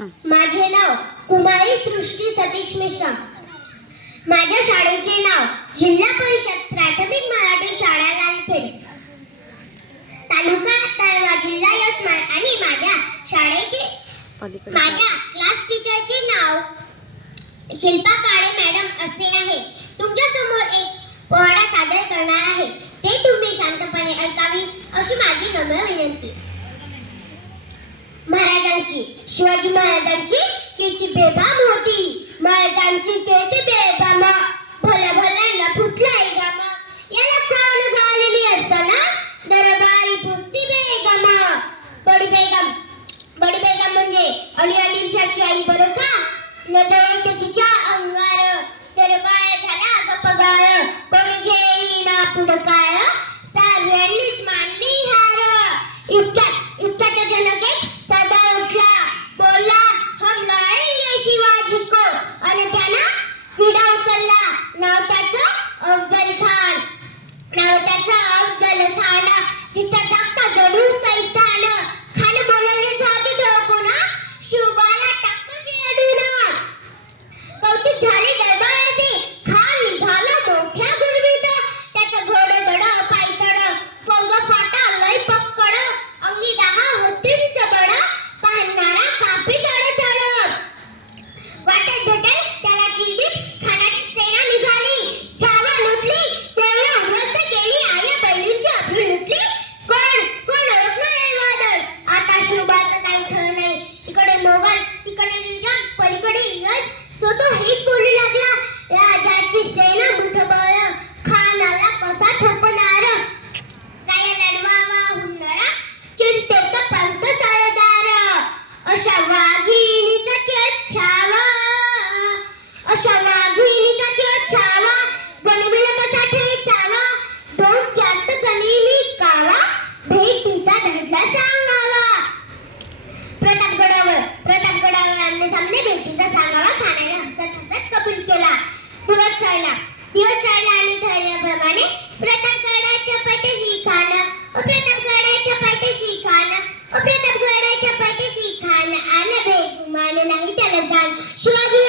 माझे नाव कुमारी सृष्टी सतीश मिश्रा. माझ्या शाळेचे नाव जिल्हा परिषद प्राथमिक मराठी शाळा लालखेड तालुका तळवा जिल्हा यवतमाळ आणि माझ्या शाळेचे माझ्या क्लास टीचरचे नाव शिल्पा काळे मॅडम असे आहे. तुमच्यासमोर एक पोवाडा सादर करणार आहे. ते तुम्ही शांतपणे ऐकावी अशी माझी नम्र विनंती. महाराजांची शिवाजी महाराजांची किती बेबाम होती. महाराजांची किती बेबाम भल्या भल्यांना फुटलाय गाम. याला कान घालेली असताना दरबारी पुसती बेगम. बडी बेगम बडी बेगम म्हणजे अली आदिलशाची आई बरं का? नजर येते तिच्या अंगार दरबार झाला गपगार ठरला. दिवस ठरला आणि ठरल्याप्रमाणे प्रतापगडाच्या पायथ्याशी खान प्रतापगडाच्या पायथ्याशी खान प्रतापगडाच्या पायथ्याशी खान आला भेट. नाही त्याला जाण. शिवाजी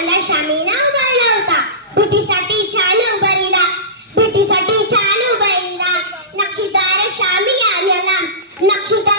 कांदा श्यामीनं उभारला होता भेटीसाठी छान उभारीला. भेटीसाठी छान उभारीला. नक्षीदार श्यामी आम्हाला नक्षीदार